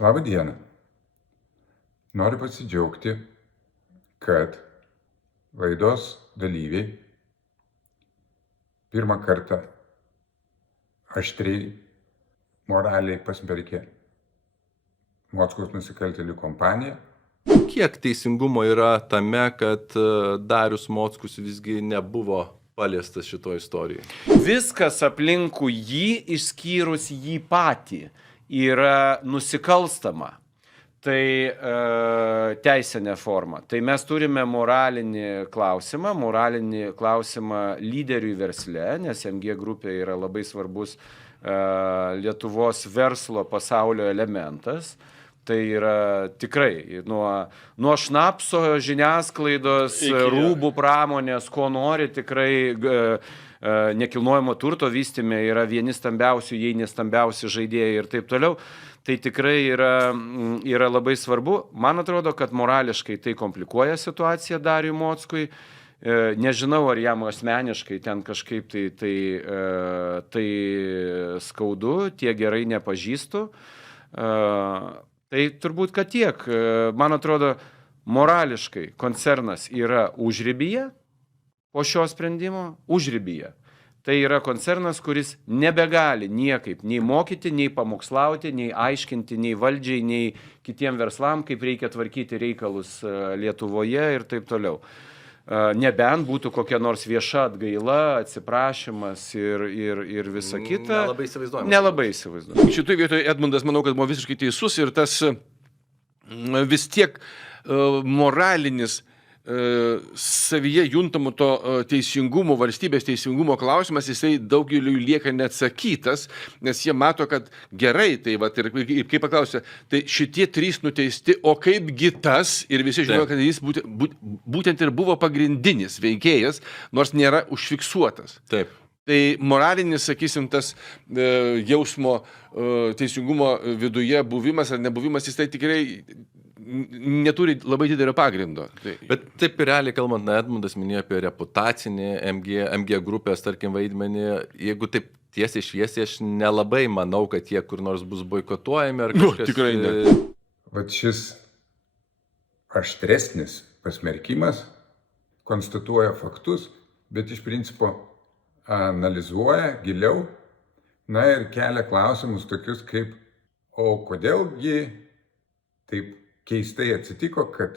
Labą dieną. Noriu pasidžiaugti, kad laidos dalyviai pirmą kartą aštriai moraliai pasmerkė Mockaus nusikaltėlių kompaniją. Kiek teisingumo yra tame, kad Darius Mockus visgi nebuvo paliestas šitoje istorijoje? Viskas aplinkui jį, išskyrus jį patį, yra nusikalstama. Tai teisinė forma. Tai mes turime moralinį klausimą lyderiui versle, nes MG grupė yra labai svarbus Lietuvos verslo pasaulio elementas. Tai yra tikrai nuo šnapso žiniasklaidos, rūbų pramonės, ko nori, tikrai nekilnojamo turto vystyme yra vieni stambiausių, jei nestambiausi žaidėjai ir taip toliau. Tai tikrai yra labai svarbu. Man atrodo, kad morališkai tai komplikuoja situaciją Dariui Mockui. Nežinau, ar jam asmeniškai ten kažkaip tai skaudu, tie gerai nepažįstu. Tai turbūt, kad tiek. Man atrodo, morališkai koncernas yra užribyje po šio sprendimo, užribyje. Tai yra koncernas, kuris nebegali niekaip nei mokyti, nei pamokslauti, nei aiškinti, nei valdžiai, nei kitiem verslam, kaip reikia tvarkyti reikalus Lietuvoje ir taip toliau. Nebent būtų kokia nors vieša atgaila, atsiprašymas ir visa kita. Nelabai įsivaizduojama. Šitoje vietoje Edmundas, manau, kad buvo visiškai teisus ir tas vis tiek moralinis savyje juntamų to teisingumo, valstybės teisingumo klausimas, jisai daugeliu lieka neatsakytas, nes jie mato, kad gerai, tai va, ir kaip paklausė, tai šitie trys nuteisti, o kaipgi tas, ir visi žinojo, kad jis būtent ir buvo pagrindinis veikėjas, nors nėra užfiksuotas. Taip. Tai moralinis, sakysim, tas jausmo teisingumo viduje buvimas ar nebuvimas, jis tai tikrai neturi labai didelio pagrindo. Bet taip ir realiai kalbant, Edmundas minėjo apie reputacinį MG grupės, tarkim, vaidmenį. Jeigu taip tiesiai šviesiai, aš nelabai manau, kad jie kur nors bus boikotuojami ar kažkas. Tikrai ne. Vat šis aštresnis pasmerkimas konstatuoja faktus, bet iš principo analizuoja giliau, ir kelia klausimus tokius kaip, o kodėlgi taip keistai atsitiko, kad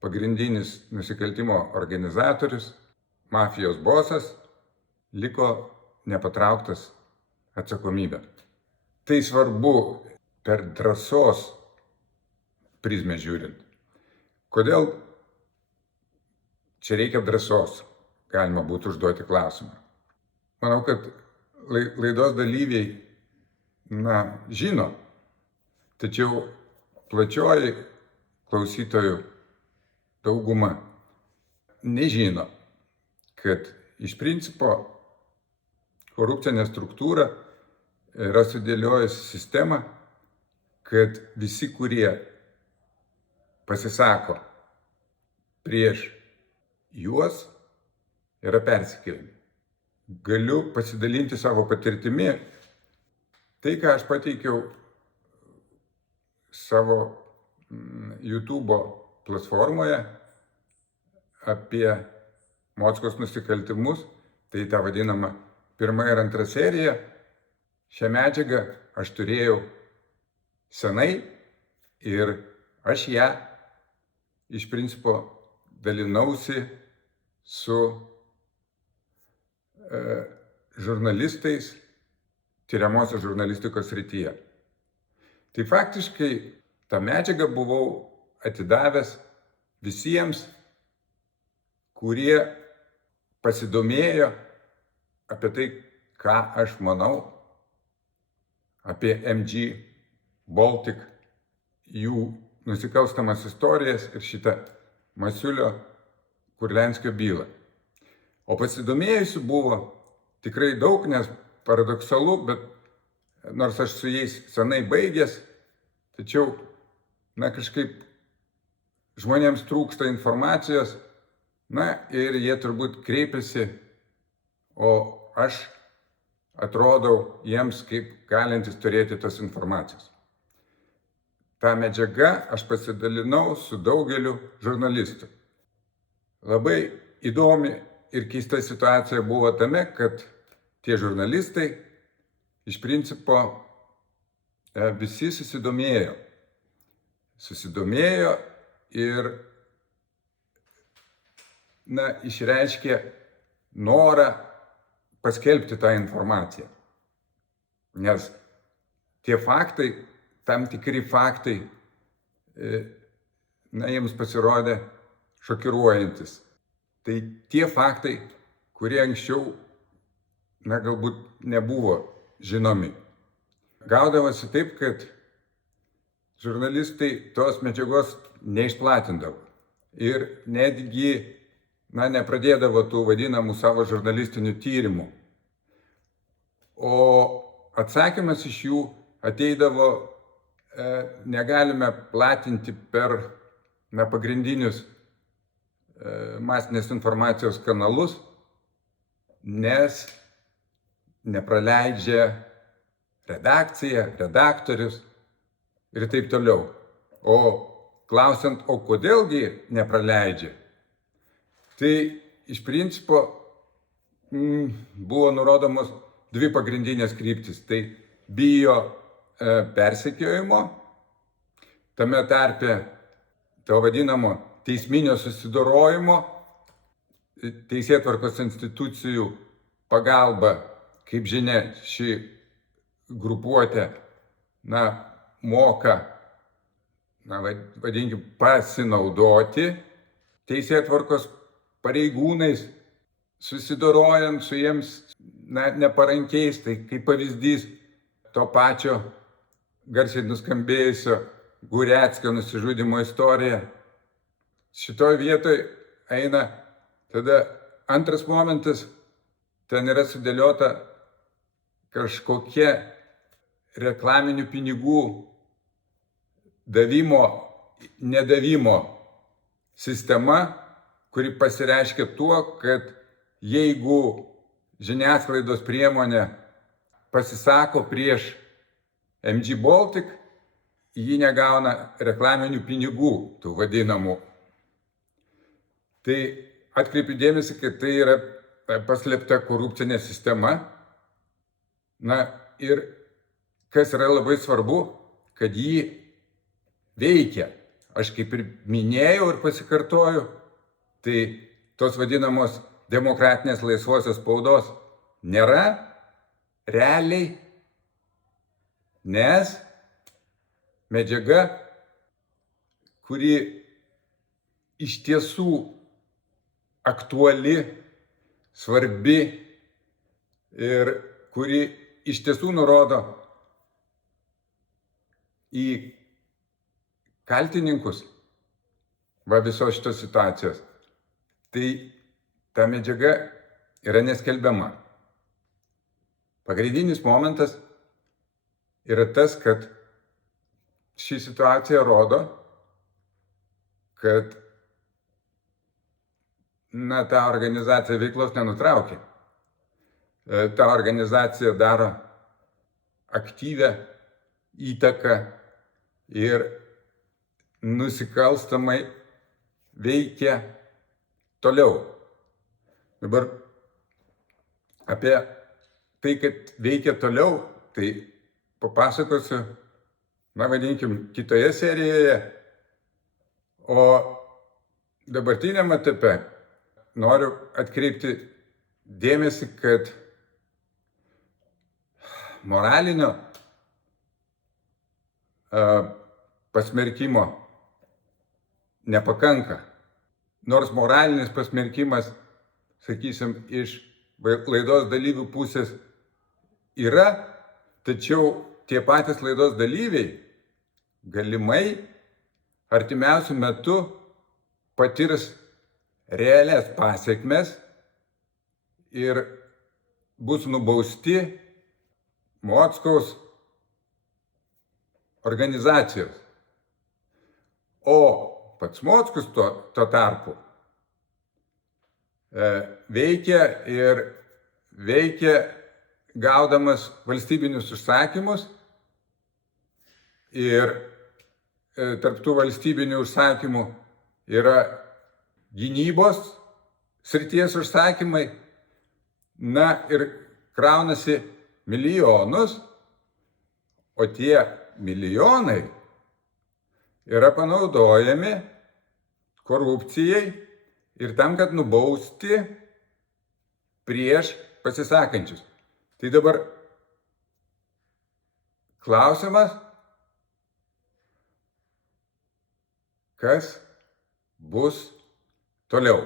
pagrindinis nusikaltimo organizatorius, mafijos bosas, liko nepatrauktas atsakomybę. Tai svarbu per drąsos prizmę žiūrint. Kodėl čia reikia drąsos, galima būtų užduoti klausimą. Manau, kad laidos dalyviai, žino, tačiau plačioji klausytojų dauguma nežino, kad iš principo korupcinė struktūra yra sudėliojusi sistemą, kad visi, kurie pasisako prieš juos, yra persikėlimi. Galiu pasidalinti savo patirtimi. Tai, ką aš pateikiau savo YouTube platformoje apie Mockaus nusikaltimus, tai tą vadinamą pirmą ir antrą seriją. Šią medžiagą aš turėjau senai ir aš ją iš principo dalinausi su žurnalistais tyriamosios žurnalistikos srityje. Tai faktiškai tą medžiagą buvau atidavęs visiems, kurie pasidomėjo apie tai, ką aš manau apie MG Baltic, jų nusikalstamas istorijas ir šitą Masiulio Kurlianskio bylą. O pasidomėjusių buvo tikrai daug, nes paradoksalu, bet nors aš su jais senai baigęs, tačiau, kažkaip žmonėms trūksta informacijos, ir jie turbūt kreipiasi, o aš atrodau jiems kaip galintis turėti tos informacijos. tą medžiagą aš pasidalinau su daugeliu žurnalistų. Labai įdomi ir keista situacija buvo tame, kad tie žurnalistai iš principo visi susidomėjo ir išreiškė norą paskelbti tą informaciją. Nes tie faktai, tam tikri faktai, jiems pasirodė šokiruojantis. Tai tie faktai, kurie anksčiau, galbūt nebuvo žinomi. Gaudavosi taip, kad žurnalistai tos medžiagos neišplatindavo ir netgi nepradėdavo tų vadinamų savo žurnalistinių tyrimų. O atsakymas iš jų ateidavo, negalime platinti per pagrindinius masinės informacijos kanalus, nes nepraleidžia redakcija, redaktorius ir taip toliau. O klausiant, o kodėlgi nepraleidžia, tai iš principo buvo nurodomos dvi pagrindinės kryptis. Tai bijo persekiojimo, tame tarpe to vadinamo teisminio susidorojimo, teisėtvarkos institucijų pagalba, kaip žinia, ši grupuotė moka, vadinkim, pasinaudoti teisėtvarkos pareigūnais, susidorojant su jiems neparankiais. Tai kaip pavyzdys to pačio garsiai nuskambėjusio Gureckio nusižudymo istorija. Šitoj vietoj eina tada antras momentas, ten yra sudėliota kažkokia reklaminių pinigų davimo, nedavimo sistema, kuri pasireiškia tuo, kad jeigu žiniasklaidos priemonė pasisako prieš MG Baltic, ji negauna reklaminių pinigų, tų vadinamų. Tai atkreipiu dėmesį, kad tai yra paslėpta korupcinė sistema. Ir kas yra labai svarbu, kad ji veikia. Aš kaip ir minėjau ir pasikartoju, tai tos vadinamos demokratinės laisvosios spaudos nėra realiai, nes medžiaga, kuri iš tiesų aktuali, svarbi ir kuri iš tiesų nurodo į kaltininkus visos šitos situacijos, tai ta medžiaga yra neskelbiama. Pagrindinis momentas yra tas, kad ši situacija rodo, kad ta organizacija veiklos nenutraukė. Ta organizacija daro aktyvią įtaką ir nusikalstamai veikia toliau. Dabar apie tai, kad veikia toliau, tai papasakosiu, vadinkim, kitoje serijoje. O dabartiniam etape noriu atkreipti dėmesį, kad moralinio pasmerkimo nepakanka. Nors moralinis pasmerkimas, sakysim, iš laidos dalyvių pusės yra, tačiau tie patys laidos dalyviai galimai artimiausiu metu patirs realias pasekmes ir bus nubausti Mockaus organizacijos. O pats Mockus tuo tarpu veikia gaudamas valstybinius užsakymus ir tarptų valstybinių užsakymų yra gynybos srities užsakymai. Na ir kraunasi milijonus, o tie milijonai yra panaudojami korupcijai ir tam, kad nubausti prieš pasisakančius. Tai dabar klausimas, kas bus toliau.